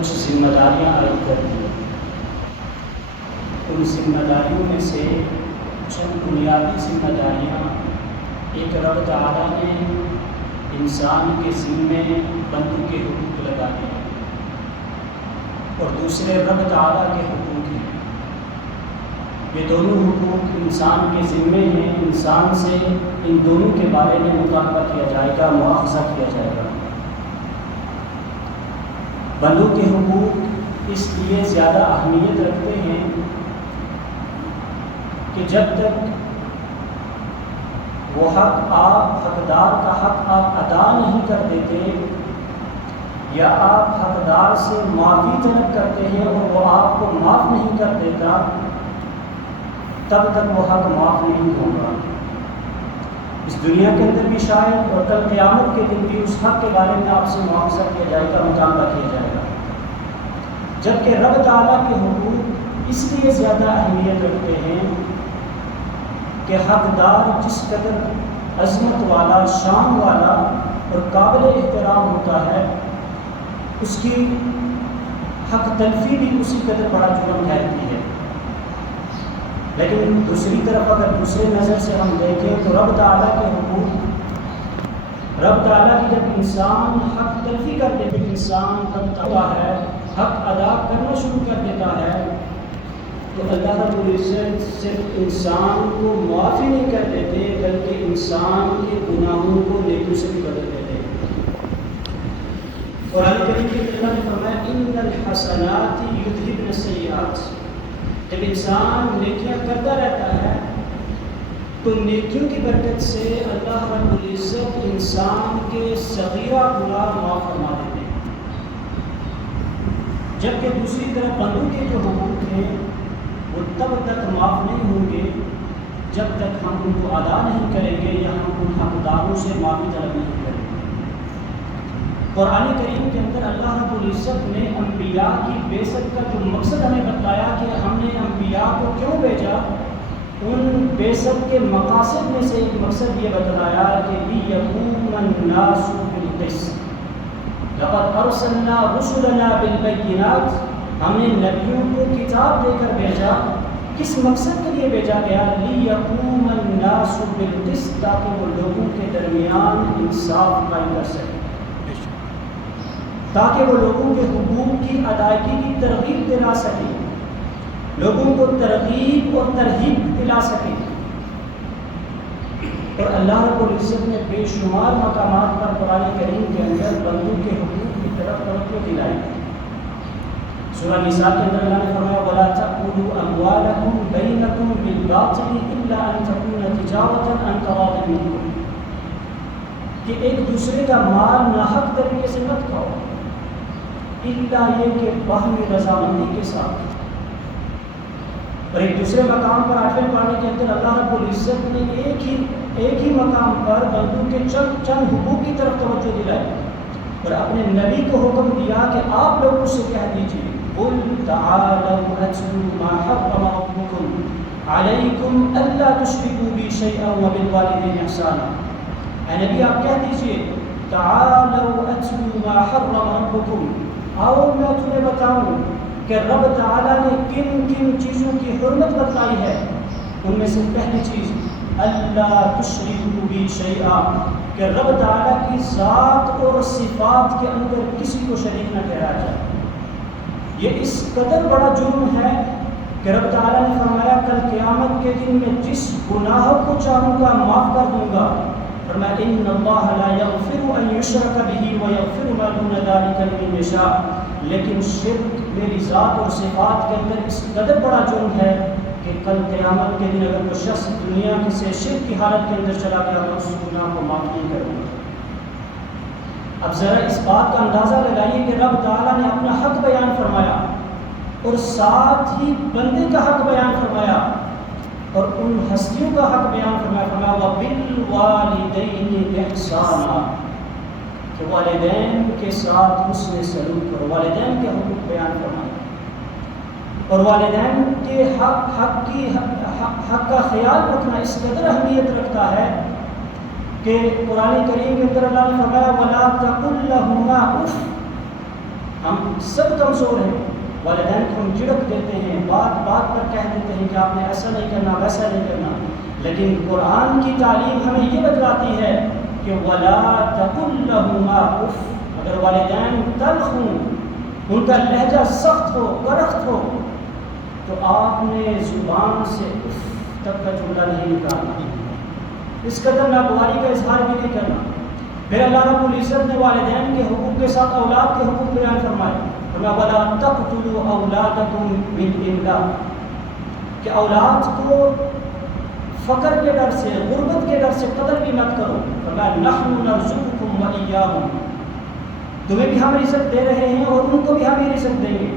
کچھ ذمہ داریاں عائد کر دیں۔ ان ذمہ داریوں میں سے چند بنیادی ذمہ داریاں ایک رب تعالیٰ نے انسان کے ذمے بندوں کے حقوق لگا دیے اور دوسرے رب تعالیٰ کے حقوق ہیں۔ یہ دونوں حقوق انسان کے ذمے ہیں، انسان سے ان دونوں کے بارے میں مطالبہ کیا جائے گا، مواخذہ کیا جائے گا۔ بندوں کے حقوق اس لیے زیادہ اہمیت رکھتے ہیں کہ جب تک وہ حقدار کا حق آپ ادا نہیں کر دیتے یا آپ حقدار سے معافی طلب کرتے ہیں اور وہ آپ کو معاف نہیں کر دیتا، تب تک وہ حق معاف نہیں ہوگا۔ اس دنیا کے اندر بھی شاید اور کل قیامت کے دن بھی اس حق کے بارے میں آپ سے مواخذہ کیا جائے گا، مطالبہ کیا جائے گا۔ جبکہ رب تعالیٰ کے حقوق اس لیے زیادہ اہمیت رکھتے ہیں کہ حقدار جس قدر عظمت والا، شان والا اور قابل احترام ہوتا ہے، اس کی حق تلفی بھی اسی قدر بڑا جرم ٹھہرتی ہے۔ لیکن دوسری طرف اگر دوسرے نظر سے ہم دیکھیں تو رب تعالیٰ کے حقوق، رب تعالیٰ کی جب انسان حق تلفی کر دیتے، انسان رب تعالیٰ ہے حق ادا کرنا شروع کر دیتا ہے، تو اللہ رب العزت صرف انسان کو معافی نہیں کر دیتے بلکہ انسان کے گناہوں کو نیکیوں سے بھی بدل دیتے ہیں۔ قرآن کریم کے اللہ نے فرمایا ان الحسنات یذہبن السیئات، جب انسان نیکیاں کرتا رہتا ہے تو نیکیوں کی برکت سے اللہ رب العزت انسان کے صغیرہ گناہ معاف فرما دیتے ہیں۔ جبکہ دوسری طرف بندوں کے جو حقوق ہیں وہ تب تک معاف نہیں ہوں گے جب تک ہم ان کو ادا نہیں کریں گے یا ہم ان حقداروں سے معافی طلب نہیں کریں گے۔ قرآن کریم کے اندر اللہ رب العزت نے انبیاء کی بعثت کا جو مقصد ہمیں بتایا کہ ہم نے انبیاء کو کیوں بھیجا، ان بعثت کے مقاصد میں سے ایک مقصد یہ بتلایا کہ لِيَقُومَ النَّاسُ بِالْقِسْطِ لَقَدْ أَرْسَلْنَا رُسُلَنَا بِالْبَيِّنَاتِ، ہم نے نبیوں کو کتاب دے کر بھیجا۔ کس مقصد کے لیے بھیجا گیا؟ لِيَقُومَ النَّاسُ بِالْقِسْطِ، تاکہ وہ لوگوں کے درمیان انصاف قائم کر سکیں، تاکہ وہ لوگوں کے حقوق کی ادائیگی کی ترغیب دلا سکیں، لوگوں کو ترغیب اور ترہیب دلا سکیں۔ اور اللہ رب العزت نے بے شمار مقامات پر قرآن کریم کے اندر بندوں کے حقوق کی طرف توجہ دلائی۔ سورہ نساء کے اندر اللہ نے فرمایا وَلَا تَأْكُلُوا أَمْوَالَكُمْ بَيْنَكُمْ بِالْبَاطِلِ إِلَّا أَن تَكُونَ تِجَارَةً عَن تَرَاضٍ مِنكُمْ، کہ ایک دوسرے کا مال ناحق طریقے سے مت کھاؤ، الا یہ کہ باہمی رضامندی کے ساتھ۔ اور ایک دوسرے مقام پر آیتیں پڑھنے کے اندر اللہ رب العزت نے ایک ہی مقام پر بندوں کے چند حقوق کی طرف توجہ دلائی اور اپنے نبی کو حکم دیا کہ آپ لوگوں سے کہہ دیجیے قُلْ تَعَالَوْا أَتْلُوا مَا حَرَّمَ رَبُّكُمْ عَلَيْكُمْ أَلَّا تُشْرِكُوا بِي شَيْئًا وَبِالْوَالِدَيْنِ إِحْسَانًا، اے نبی آپ کہہ دیجیے تَعَالَوْا أَتْلُوا مَا حَرَّمَ رَبُّكُمْ، آؤ میں تمہیں بتاؤں کہ رب تعالیٰ نے کن کن چیزوں کی حرمت بتائی ہے۔ ان میں سے پہلی چیز اللہ تشرکوا بی شیئا، کہ رب تعالیٰ کی ذات اور صفات کے اندر کسی کو شریک نہ ٹھہرایا جائے۔ یہ اس قدر بڑا جرم ہے کہ رب تعالیٰ نے فرمایا کل قیامت کے دن میں جس گناہ کو چاہوں گا معاف کر دوں گا، فرمایا ان اللہ لا یغفر ان یشرک بہ ویغفر ما دون ذلک لمن یشاء، لیکن شرک میری ذات اور صفات کے اندر اس قدر بڑا جرم ہے کہ کل قیامت کے دن اگر کوئی شخص دنیا سے شرک کی حالت کے اندر چلا گیا تو اس گناہ کو معاف نہیں کروں گا۔ اب ذرا اس بات کا اندازہ لگائیے کہ رب تعالیٰ نے اپنا حق بیان فرمایا اور ساتھ ہی بندے کا حق بیان فرمایا اور ان ہستیوں کا حق بیان فرمایا وَبِالْوَالِدَيْنِ إِحْسَانًا، کہ والدین کے ساتھ حسن سلوک کرو، والدین کے حقوق بیان فرمائے اور والدین کے حق کا خیال رکھنا اس قدر اہمیت رکھتا ہے کہ قرآن کریم کے اندر اللہ نے فرمایا وَلَا تَقُلْ لَهُمَا أُفٍّ، ہم سب کمزور ہیں، والدین کو ہم جھڑک دیتے ہیں، بات بات پر کہہ دیتے ہیں کہ آپ نے ایسا نہیں کرنا، ویسا نہیں کرنا، لیکن قرآن کی تعلیم ہمیں یہ بتلاتی ہے کہ وَلَا تَقُلْ لَهُمَا اُف، اگر والدین تلخ ہوں، ان کا لہجہ سخت ہو، کرخت ہو، تو آپ نے زبان سے اف تک کا جملہ نہیں نکالنا، اس قدر ناگواری کا اظہار بھی نہیں کرنا۔ پھر اللہ رب العزت نے والدین کے حقوق کے ساتھ اولاد کے حقوق بیان فرمائے، وَلَا تَقْتُلُوا أَوْلَادَكُمْ مِنْ إِمْلَاقٍ، کہ اولاد کو فقر کے ڈر سے، غربت کے ڈر سے قتل بھی مت کرو، فرمایا نَحْنُ نَرْزُقُكُمْ وَإِيَّاهُمْ، تمہیں بھی ہم رزق دے رہے ہیں اور ان کو بھی ہم رزق دیں گے۔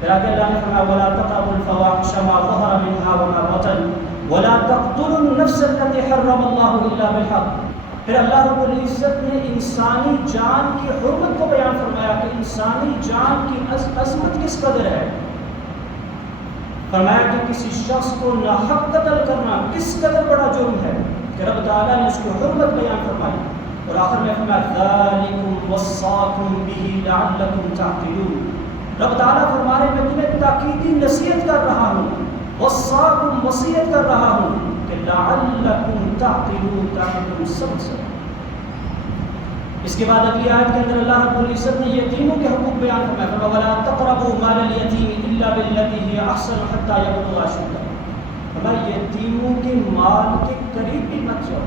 پھر آگے اللہ نے فرمایا وَلَا تَقْرَبُوا الْفَوَاحِشَ مَا ظَهَرَ مِنْهَا وَمَا بَطَنَ وَلَا تَقْتُلُوا النَّفْسَ الَّتِي حَرَّمَ اللَّهُ إِلَّا بِالْحَقِّ۔ پھر اللہ رب العزت نے انسانی جان کی حرمت کو بیان فرمایا کہ انسانی جان کی عظمت کس قدر ہے، فرمایا کہ کسی شخص کو ناحق قتل کرنا کس قدر بڑا جرم ہے کہ رب تعالیٰ نے اس کی حرمت بیان فرمائی، اور آخر میں فرمایا ذَلِكُمْ وَصَّاكُمْ بِهِ لَعَلَّكُمْ تَعْقِلُونَ، رب تعالیٰ فرما رہے میں تمہیں تاکیدی نصیحت کر رہا ہوں، وَصَّاكُمْ وصیت کر رہا ہوں کہ لَعَلَّكُمْ تَعْقِلُونَ، تاکہ تم سمجھ سکو۔ اس کے بعد اگلی آیت کے اندر اللہ رب العزت نے یتیموں کے حقوق بیان فرمایا وَلَا تَقْرَبُوا مَالَ الْيَتِيمِ إِلَّا بِالَّتِي هِيَ أَحْسَنُ حَتَّى يَبْلُغَ أَشُدَّهُ، فرمایا یتیموں کے مال کے قریب بھی مت جاؤ۔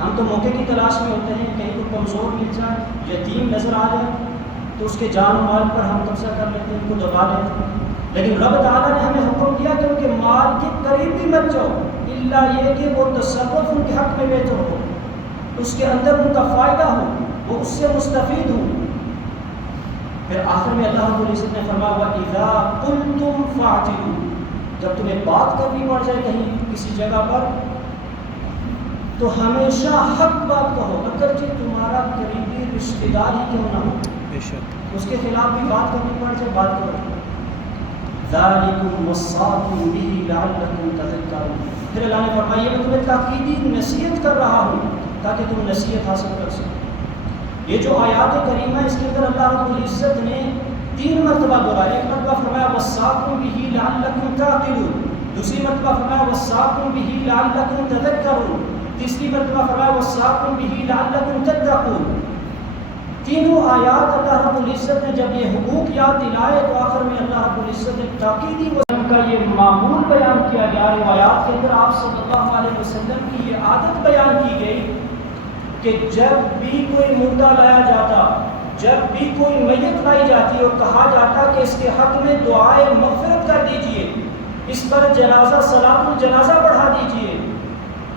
ہم تو موقع کی تلاش میں ہوتے ہیں، کہیں کو کمزور مل جائے، یتیم نظر آ جائے تو اس کے جان و مال پر ہم قبضہ کر لیتے ہیں، ان کو دبا لیتے ہیں، لیکن رب تعالیٰ نے ہمیں حکم دیا کہ ان کے مال کے قریب بھی مت جاؤ، الا یہ کہ وہ تصرف ان کے حق میں بہتر ہو، اس کے اندر ان کا فائدہ ہو، وہ اس سے مستفید ہوں۔ پھر آخر میں اللہ رب العزت نے فرمایا وَإِذَا قُلْتُمْ فَاعْتِلُوا، جب تمہیں بات کرنی پڑ جائے کہیں کسی جگہ پر تو ہمیشہ حق بات کہو، اگرچہ تمہارا قریبی رشتہ دار ہی کیوں نہ ہو، اس کے خلاف بھی بات کرنی پڑ جائے بات کرو۔ ذَلِكُمْ وَصَّاكُمْ بِهِ لَعَلَّكُمْ تَذَكَّرُونَ، پھر اللہ نے فرمایا میں تمہیں تاکیدی نصیحت کر رہا ہوں تاکہ تم نصیحت حاصل کر سکو۔ یہ جو آیات کریمہ ہے اس کے اندر اللہ رب العزت نے 3 مرتبہ دہرایا، ایک مرتبہ فرمایا وَصَّاكُمْ بِهِ لَعَلَّكُمْ تَعْقِلُونَ، دوسری مرتبہ فرمایا وَصَّاكُمْ بِهِ لَعَلَّكُمْ تَذَكَّرُونَ، تیسری مرتبہ فرمایا وَصَّاكُمْ بِهِ لَعَلَّكُمْ تَتَّقُونَ۔ تینوں آیات اللہ رب العزت نے جب یہ حقوق یاد دلائے تو آخر میں اللہ رب العزت نے تاکیدی وسلم کا یہ معمول بیان کیا گیا، روایات کے اندر آپ صلی اللہ علیہ وسلم کی یہ عادت بیان کی گئی کہ جب بھی کوئی مردہ لایا جاتا، جب بھی کوئی میت لائی جاتی اور کہا جاتا کہ اس کے حق میں دعائے مغفرت کر دیجئے، اس پر جنازہ صلاۃ الجنازہ پڑھا دیجئے،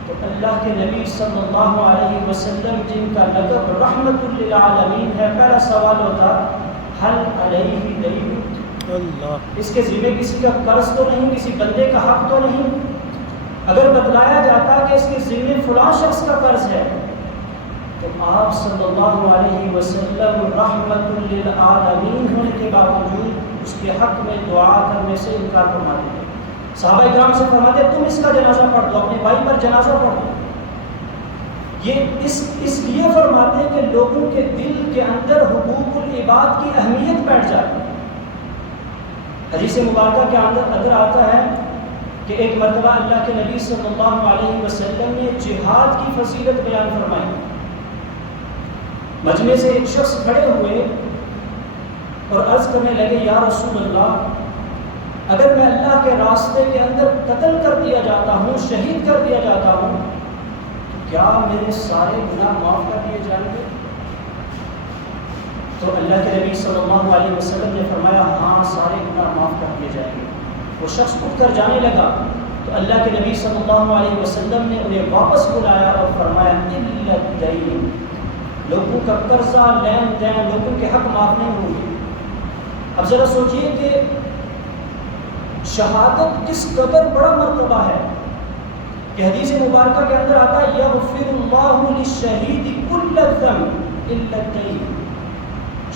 تو اللہ کے نبی صلی اللہ علیہ وسلم جن کا لقب رحمت للعالمین ہے، پہلا سوال ہوتا حل علیہ دین، اللہ اس کے ذمہ کسی کا قرض تو نہیں، کسی بندے کا حق تو نہیں؟ اگر بتلایا جاتا کہ اس کے ذمہ فلاں شخص کا قرض ہے تو آپ صلی اللہ علیہ وسلم رحمت للعالمین ہونے کے باوجود اس کے حق میں دعا کرنے سے انکار فرماتے ہیں۔ صحابہ کرام سے فرماتے تم اس کا جنازہ پڑھ دو، اپنے بھائی پر جنازہ پڑھ دو۔ یہ اس لیے فرماتے ہیں کہ لوگوں کے دل کے اندر حقوق العباد کی اہمیت بیٹھ جائے۔ حدیث مبارکہ کے اندر آتا ہے کہ ایک مرتبہ اللہ کے نبی صلی اللہ علیہ وسلم نے جہاد کی فضیلت بیان فرمائی۔ مجمع سے ایک شخص کھڑے ہوئے اور عرض کرنے لگے یا رسول اللہ، اگر میں اللہ کے راستے کے اندر قتل کر دیا جاتا ہوں، شہید کر دیا جاتا ہوں، تو کیا میرے سارے گناہ معاف کر دیے جائیں گے؟ تو اللہ کے نبی صلی اللہ علیہ وسلم نے فرمایا ہاں سارے گناہ معاف کر دیے جائیں گے۔ وہ شخص اٹھ کر جانے لگا تو اللہ کے نبی صلی اللہ علیہ وسلم نے انہیں واپس بلایا اور فرمایا الا الدین، لوگوں کا قرضہ لین دین، لوگوں کے حق معاف نہیں ہوں گے۔ اب ذرا سوچئے کہ شہادت کس قدر بڑا مرتبہ ہے کہ حدیث مبارکہ کے اندر آتا ہے یغفر اللہ للشہید کل ذنب الا الدین،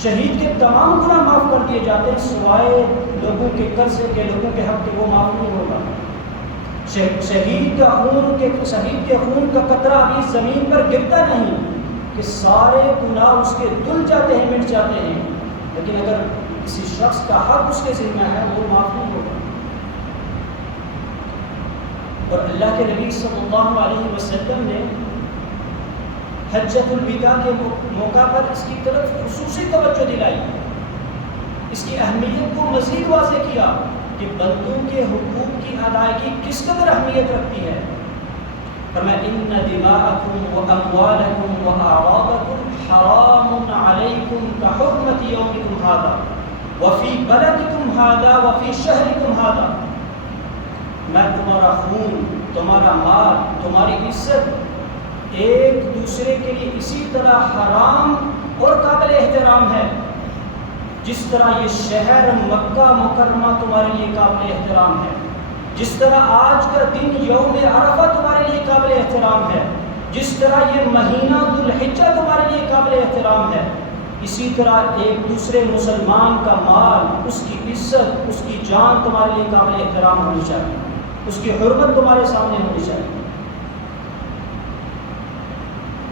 شہید کے تمام گناہ معاف کر دیے جاتے ہیں سوائے لوگوں کے قرضے کے، لوگوں کے حق کے، وہ معاف نہیں ہوگا۔ شہید کے خون کا قطرہ ابھی زمین پر گرتا نہیں کہ سارے گناہ اس کے دھل جاتے ہیں، مٹ جاتے ہیں، لیکن اگر کسی شخص کا حق اس کے ذمہ ہے وہ معاف نہیں ہوگا. اور اللہ کے نبی صلی اللہ علیہ وسلم نے حجۃ الوداع کے موقع پر اس کی طرف خصوصی توجہ دلائی، اس کی اہمیت کو مزید واضح کیا کہ بندوں کے حقوق کی ادائیگی کس قدر اہمیت رکھتی ہے. فرمایا ان دماءکم واموالکم واعراضکم حرام علیکم کحرمۃ یومکم ھذا وفی بلدکم ھذا وفی شہرکم ھذا. میں تمہارا خون، تمہارا مال، تمہاری عزت ایک دوسرے کے لیے اسی طرح حرام اور قابل احترام ہے جس طرح یہ شہر مکہ مکرمہ تمہارے لیے قابل احترام ہے، جس طرح آج کا دن یوم عرفہ تمہارے لیے قابل احترام ہے، جس طرح یہ مہینہ ذو الحجہ تمہارے لیے قابل احترام ہے، اسی طرح ایک دوسرے مسلمان کا مال، اس کی عزت، اس کی جان تمہارے لیے قابل احترام ہونی چاہیے، اس کی حرمت تمہارے سامنے ہونی چاہیے.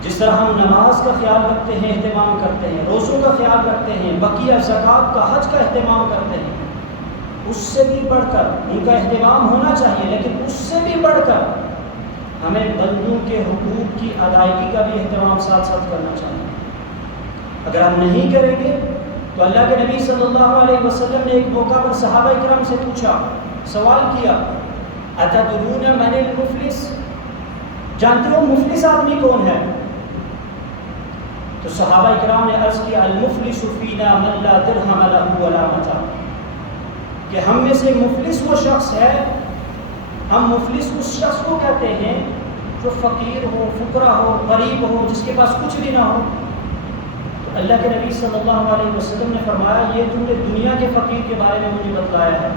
جس طرح ہم نماز کا خیال رکھتے ہیں، اہتمام کرتے ہیں، روزوں کا خیال رکھتے ہیں، بقیہ زکوٰۃ کا، حج کا اہتمام کرتے ہیں، اس سے بھی بڑھ کر ان کا اہتمام ہونا چاہیے، لیکن اس سے بھی بڑھ کر ہمیں بندوں کے حقوق کی ادائیگی کا بھی اہتمام ساتھ ساتھ کرنا چاہیے. اگر ہم نہیں کریں گے تو اللہ کے نبی صلی اللہ علیہ وسلم نے ایک موقع پر صحابہ کرام سے پوچھا، سوال کیا، اتدرون من المفلس، جانتے ہو مفلس آدمی کون ہے؟ تو صحابہ کرام نے عرض کیا المفلس فینا من لا درہم لہ ولا متاع، کہ ہم میں سے مفلس وہ شخص ہے، ہم مفلس اس شخص کو کہتے ہیں جو فقیر ہو، فقرا ہو، غریب ہو، جس کے پاس کچھ بھی نہ ہو. تو اللہ کے نبی صلی اللہ علیہ وسلم نے فرمایا یہ تم نے دنیا کے فقیر کے بارے میں مجھے بتلایا ہے،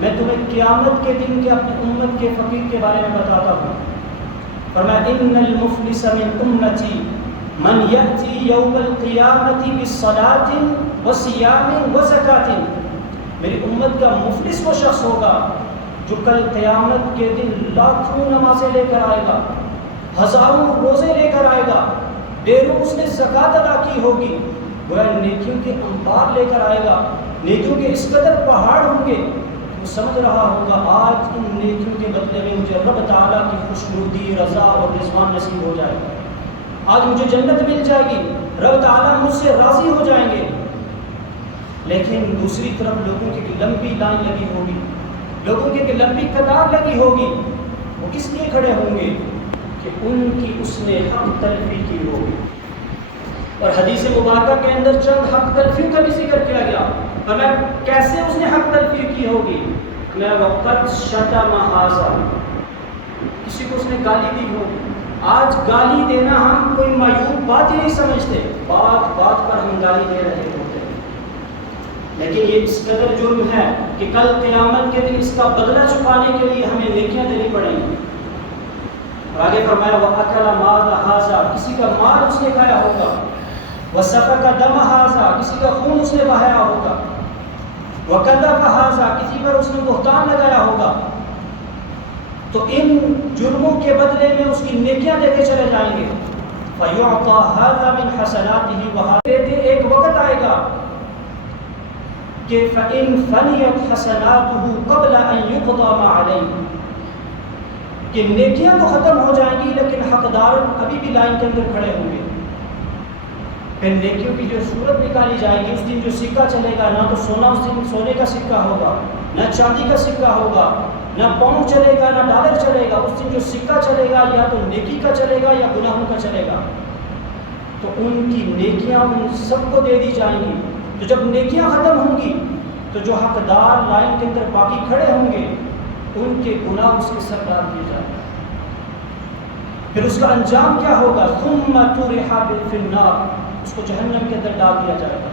میں تمہیں قیامت کے دن کے اپنی امت کے فقیر کے بارے میں بتاتا ہوں. فرمایا ان المفلس من امتی من یأتی یوم القیامت بصلاۃ وصیام وزکاۃ، میری امت کا مفلس وہ شخص ہوگا جو کل قیامت کے دن لاکھوں نمازیں لے کر آئے گا، ہزاروں روزے لے کر آئے گا، ڈیروں اس نے زکوٰۃ ادا کی ہوگی، گویا نیکیوں کے انبار لے کر آئے گا، نیکیوں کے اس قدر پہاڑ ہوں گے، وہ سمجھ رہا ہوگا آج ان نیکیوں کے بدلے میں مجھے رب تعالیٰ کی خوشنودی، رضا اور رضوان نصیب ہو جائے گا، آج مجھے جنت مل جائے گی، رب تعالیٰ مجھ سے راضی ہو جائیں گے. لیکن دوسری طرف لوگوں کی لمبی لائن لگی ہوگی، لوگوں کی لمبی قطار لگی ہوگی، وہ کس لیے کھڑے ہوں گے کہ ان کی اس نے حق تلفی کی ہوگی. اور حدیث مبارکہ کے اندر چند حق تلفی کا بھی ذکر کیا گیا، اور میں کیسے اس نے حق تلفی کی ہوگی، میں وقت شتم ھذا، کسی کو اس نے گالی دی ہوگی. آج گالی دینا ہم کوئی معیوب بات ہی نہیں سمجھتے، بات بات پر ہم گالی دے رہے ہوتے ہیں، لیکن یہ اس قدر جرم ہے کہ کل قیامت کے دن اس کا بدلہ چکانے کے لیے ہمیں نیکیاں دینی پڑیں گی. اور آگے فرمایا وَأَكَلَ مَالَ هَذَا، کسی کا مال اس نے کھایا ہوگا، وَسَفَكَ دَمَ هَذَا، کسی کا خون اس نے بہایا ہوگا، وَكَذَبَ هَذَا، کسی پر اس نے بہتان لگایا ہوگا. تو ان جرموں کے بدلے میں اس کی نیکیاں دیتے چلے جائیں گے. فَيُعْطَى هَذَا مِنْ حَسَنَاتِهِ وَهَذَا، ایک وقت آئے گا کہ فَإِنْ فَنِيَتْ حَسَنَاتُهُ قَبْلَ أَنْ يُقْضَى مَا عَلَيْهِ، کہ نیکیاں تو ختم ہو جائیں گی لیکن حقدار ابھی بھی لائن کے اندر کھڑے ہوں گے. پھر نیکیوں کی جو صورت نکالی جائے گی، اس دن جو سکہ چلے گا، نہ تو سونا اس دن سونے کا سکہ ہوگا، نہ چاندی کا سکہ ہوگا، نہ پاؤنڈ چلے گا، نہ ڈالر چلے گا. اس دن جو سکہ چلے گا یا تو نیکی کا چلے گا یا گناہوں کا چلے گا. تو ان کی نیکیاں ان سب کو دے دی جائیں گی. تو جب نیکیاں ختم ہوں گی تو جو حقدار لائن کے اندر باقی کھڑے ہوں گے ان کے گناہ اس کے سر ڈال دیے جائیں گے. پھر اس کا انجام کیا ہوگا؟ ثم طرح فی النار، اس کو جہنم کے اندر ڈال دیا جائے گا.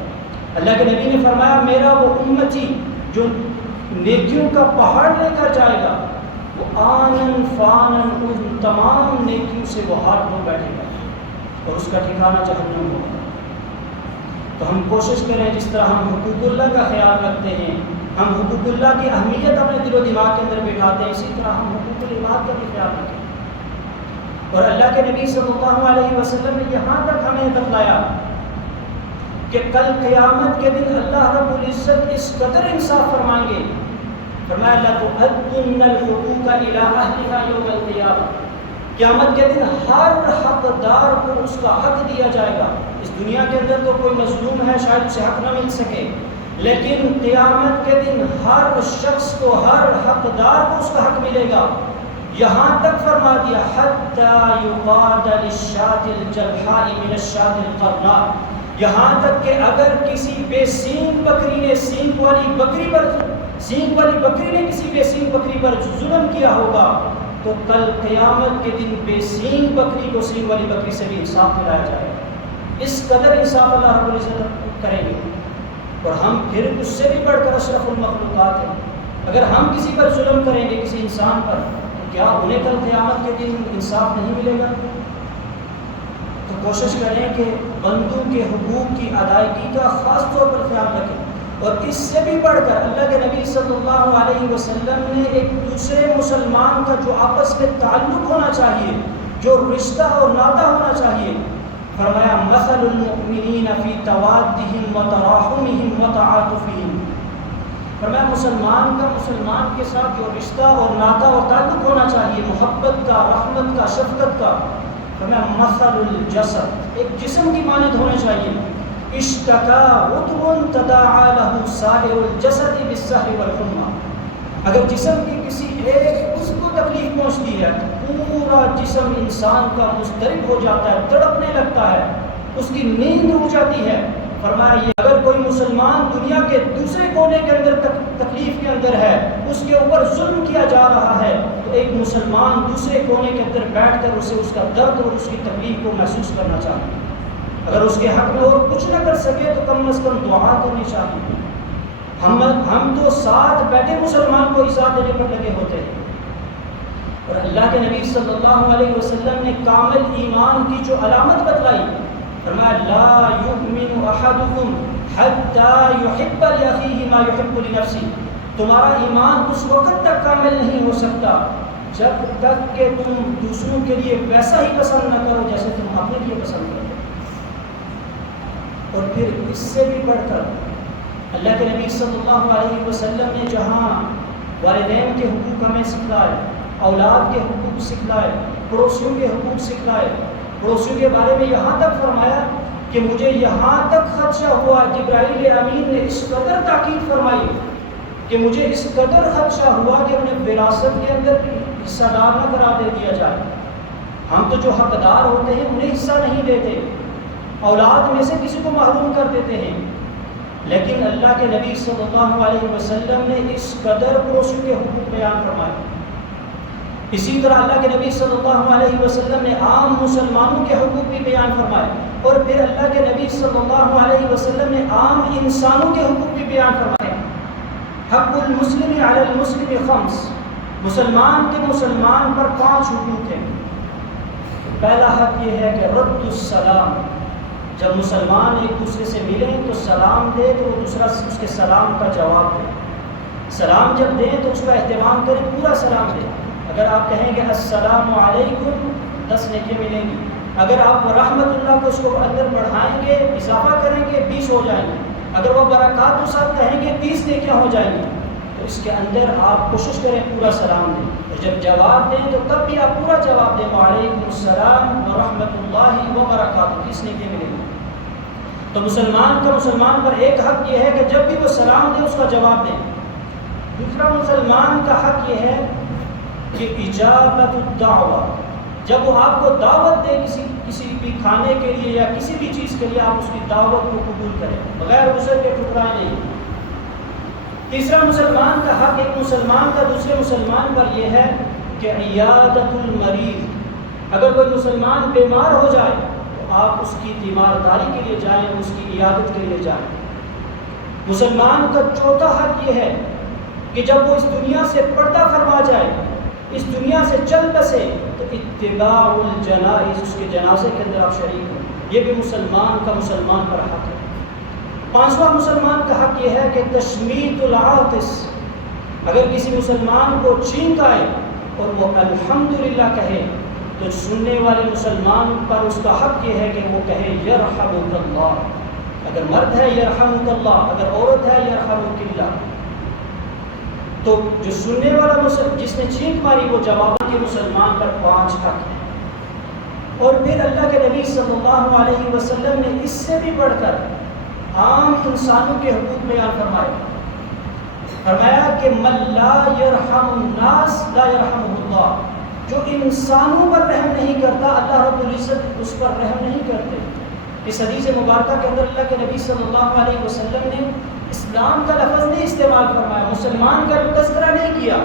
اللہ کے نبی نے فرمایا میرا وہ امتی جو نیکیوں کا پہاڑ لے کر جائے گا، وہ آنن فانن ان تمام نیکیوں سے وہ ہاتھ دھو بیٹھے گا اور اس کا ٹھکانہ جہنم ہوگا. تو ہم کوشش کریں جس طرح ہم حقوق اللہ کا خیال رکھتے ہیں، ہم حقوق اللہ کی اہمیت اپنے دل و دماغ کے اندر بٹھاتے ہیں، اسی طرح ہم حقوق العباد کا بھی خیال رکھیں. اور اللہ کے نبی صلی اللہ علیہ وسلم نے یہاں تک ہمیں بتلایا کہ کل قیامت کے دن اللہ رب العزت اس قدر انصاف فرمائیں گے. فرمایا لَتُؤَدُّنَّ الْحُقُوقَ إِلَىٰ أَهْلِهَا يَوْمَ الْقِيَامَةِ. قیامت کے دن ہر حقدار کو اس کا حق دیا جائے گا. اس دنیا کے اندر تو کوئی مظلوم ہے شاید اسے حق نہ مل سکے، لیکن قیامت کے دن ہر شخص کو، ہر حقدار کو اس کا حق ملے گا. یہاں تک فرما دیا حَتَّى يُقَادَ لِلشَّاةِ الْجَلْحَاءِ مِنَ الشَّاةِ الْقَرْنَاءِ. یہاں تک کہ اگر کسی بے سینگ بکری نے سینگ والی بکری نے کسی بے سینگ بکری پر ظلم کیا ہوگا تو کل قیامت کے دن بے سینگ بکری کو سینگ والی بکری سے بھی انصاف دلایا جائے گا. اس قدر انصاف اللہ رب العزت کریں گے. اور ہم پھر اس سے بھی بڑھ کر اشرف المخلوقات ہیں. اگر ہم کسی پر ظلم کریں گے، کسی انسان پر، تو کیا انہیں کل قیامت کے دن انصاف نہیں ملے گا؟ تو کوشش کریں کہ بندوں کے حقوق کی ادائیگی کا خاص طور پر خیال رکھیں. اور اس سے بھی بڑھ کر اللہ کے نبی صلی اللہ علیہ وسلم نے ایک دوسرے مسلمان کا جو آپس میں تعلق ہونا چاہیے، جو رشتہ اور ناطہ ہونا چاہیے، فرمایا مثل المؤمنین فی توادہم وتراحمہم وتعاطفہم. فرمایا مسلمان کا مسلمان کے ساتھ جو رشتہ اور ناطہ اور تعلق ہونا چاہیے، محبت کا، رحمت کا، شفقت کا، فرمایا مثل الجسد، ایک جسم کی مانند ہونا چاہیے. اشتکا عضو تداعی لہ سائر الجسد بالسہر والحمى. اگر جسم کی کسی ایک عضو کو تکلیف پہنچتی ہے تو پورا جسم انسان کا مضطرب ہو جاتا ہے، تڑپنے لگتا ہے، اس کی نیند اڑ جاتی ہے. فرمایا یہ اگر کوئی مسلمان دنیا کے دوسرے کونے کے اندر تکلیف کے اندر ہے، اس کے اوپر ظلم کیا جا رہا ہے، تو ایک مسلمان دوسرے کونے کے اندر بیٹھ کر اسے اس کا درد اور اس کی تکلیف کو محسوس کرنا چاہیے. اگر اس کے حق میں اور کچھ نہ کر سکے تو کم از کم دعا کرنی چاہیے. ہم تو ساتھ بیٹھے مسلمان کو ایذا دینے پر لگے ہوتے ہیں. اور اللہ کے نبی صلی اللہ علیہ وسلم نے کامل ایمان کی جو علامت بتلائی، فرمایا لا یؤمن احدکم حتی یحب لاخیہ ما یحب لنفسہ. تمہارا ایمان اس وقت تک کامل نہیں ہو سکتا جب تک کہ تم دوسروں کے لیے ویسا ہی پسند نہ کرو جیسے تم اپنے لیے پسند کرو. اور پھر اس سے بھی بڑھ کر اللہ کے نبی صلی اللہ علیہ وسلم نے جہاں والدین کے حقوق ہمیں سکھلائے، اولاد کے حقوق سکھلائے، پڑوسیوں کے حقوق سکھلائے، پڑوسیوں کے بارے میں یہاں تک فرمایا کہ مجھے یہاں تک خدشہ ہوا، جبرائیل امین نے اس قدر تاکید فرمائی کہ مجھے اس قدر خدشہ ہوا کہ انہیں وراثت کے اندر حصہ دار نہ قرار دے دیا جائے. ہم تو جو حقدار ہوتے ہیں انہیں حصہ نہیں دیتے، اولاد میں سے کسی کو محروم کر دیتے ہیں. لیکن اللہ کے نبی صلی اللہ علیہ وسلم نے اس قدر پڑوسیوں کے حقوق بیان فرمائے. اسی طرح اللہ کے نبی صلی اللہ علیہ وسلم نے عام مسلمانوں کے حقوق بھی بیان فرمائے. اور پھر اللہ کے نبی صلی اللہ علیہ وسلم نے عام انسانوں کے حقوق بھی بیان فرمائے. حق المسلم علی المسلم خمس. مسلمان کے مسلمان پر 5 حقوق ہیں. پہلا حق یہ ہے کہ رد السلام. جب مسلمان ایک دوسرے سے ملیں تو سلام دے تو وہ دوسرا اس کے سلام کا جواب دے. سلام جب دیں تو اس کا اہتمام کریں، پورا سلام دیں. اگر آپ کہیں گے السلام علیکم 10 نیکیاں ملیں گی. اگر آپ رحمت اللہ کو اس کو اندر بڑھائیں گے، اضافہ کریں گے، 20 ہو جائیں گے. اگر وہ برکات کے ساتھ کہیں گے 30 نیکیاں ہو جائیں گی. تو اس کے اندر آپ کوشش کریں پورا سلام دیں. اور جب جواب دیں تو تب بھی آپ پورا جواب دیں وعلیکم السلام ورحمۃ اللہ وبرکاتہ. 30 نیکیاں ملیں گی. تو مسلمان کا مسلمان پر ایک حق یہ ہے کہ جب بھی وہ سلام دے اس کا جواب دیں. دوسرا مسلمان کا حق یہ ہے کہ اجابت الدعوہ. جب وہ آپ کو دعوت دے کسی بھی کھانے کے لیے یا کسی بھی چیز کے لیے، آپ اس کی دعوت کو قبول کریں بغیر عذر کے ٹھکرائیں نہیں. تیسرا مسلمان کا حق ایک مسلمان کا دوسرے مسلمان پر یہ ہے کہ عیادت المریض. اگر کوئی مسلمان بیمار ہو جائے تو آپ اس کی تیمارداری کے لیے جائیں، اس کی عیادت کے لیے جائیں. مسلمان کا چوتھا حق یہ ہے کہ جب وہ اس دنیا سے پردہ فرما جائے، اس دنیا سے چل بسے، تو اتباع الجنائز، اس کے جنازے کے اندر آپ شریک ہوں. یہ بھی مسلمان کا مسلمان پر حق ہے. پانچواں مسلمان کا حق یہ ہے کہ تشمیت العاطس. اگر کسی مسلمان کو چھینک آئے اور وہ الحمدللہ کہے تو سننے والے مسلمان پر اس کا حق یہ ہے کہ وہ کہے یرحمک اللہ، اگر مرد ہے یرحمک اللہ، اگر عورت ہے یرحمک اللہ. تو جو سننے والا جس نے چیخ ماری وہ جواب کہ مسلمان پر 5 حق ہیں. اور پھر اللہ کے نبی صلی اللہ علیہ وسلم نے اس سے بھی بڑھ کر عام انسانوں کے حقوق بیان فرمائے. فرمایا کہ من لا یرحم الناس لا یرحمہ اللہ، جو انسانوں پر رحم نہیں کرتا اللہ رب العزت اس پر رحم نہیں کرتے. اس حدیث مبارکہ کے اندر اللہ کے نبی صلی اللہ علیہ وسلم نے اسلام کا لفظ نہیں استعمال فرمایا، مسلمان کا تذکرہ نہیں کیا،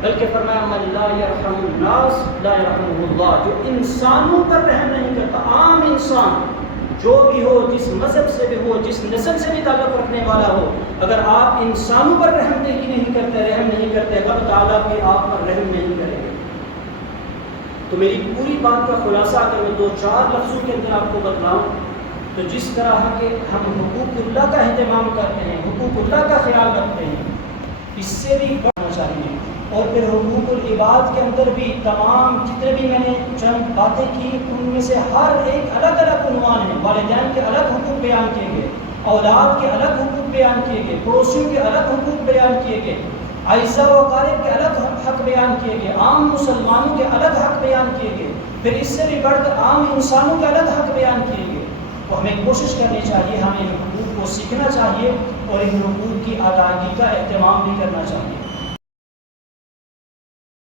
بلکہ فرمایا من لا یرحم الناس لا یرحمہ اللہ، جو انسانوں پر رحم نہیں کرتا. عام انسان جو بھی ہو، جس مذہب سے بھی ہو، جس نسل سے بھی تعلق رکھنے والا ہو، اگر آپ انسانوں پر رحم نہیں کرتے، رحم نہیں کرتے، رب تعالیٰ بھی آپ پر رحم نہیں کرے گا. تو میری پوری بات کا خلاصہ اگر میں 2-4 لفظوں کے اندر آپ کو بتلاؤں تو جس طرح کہ ہم حقوق اللہ کا اہتمام کرتے ہیں، حقوق اللہ کا خیال رکھتے ہیں، اس سے بھی بڑھنا چاہیے. اور پھر حقوق العباد کے اندر بھی تمام جتنے بھی میں نے چند باتیں کی ان میں سے ہر ایک الگ الگ عنوان ہیں. والدین کے الگ حقوق بیان کیے گئے، اولاد کے الگ حقوق بیان کیے گئے، پڑوسیوں کے الگ حقوق بیان کیے گئے، اعزاء و اقارب کے الگ حق بیان کیے گئے، عام مسلمانوں کے الگ حق بیان کیے گئے، پھر اس سے بھی بڑھ کر عام انسانوں کے الگ حق بیان کیے گئے. تو ہمیں کوشش کرنی چاہیے، ہمیں ان حقوق کو سیکھنا چاہیے اور ان حقوق کی ادائیگی کا اہتمام بھی کرنا چاہیے.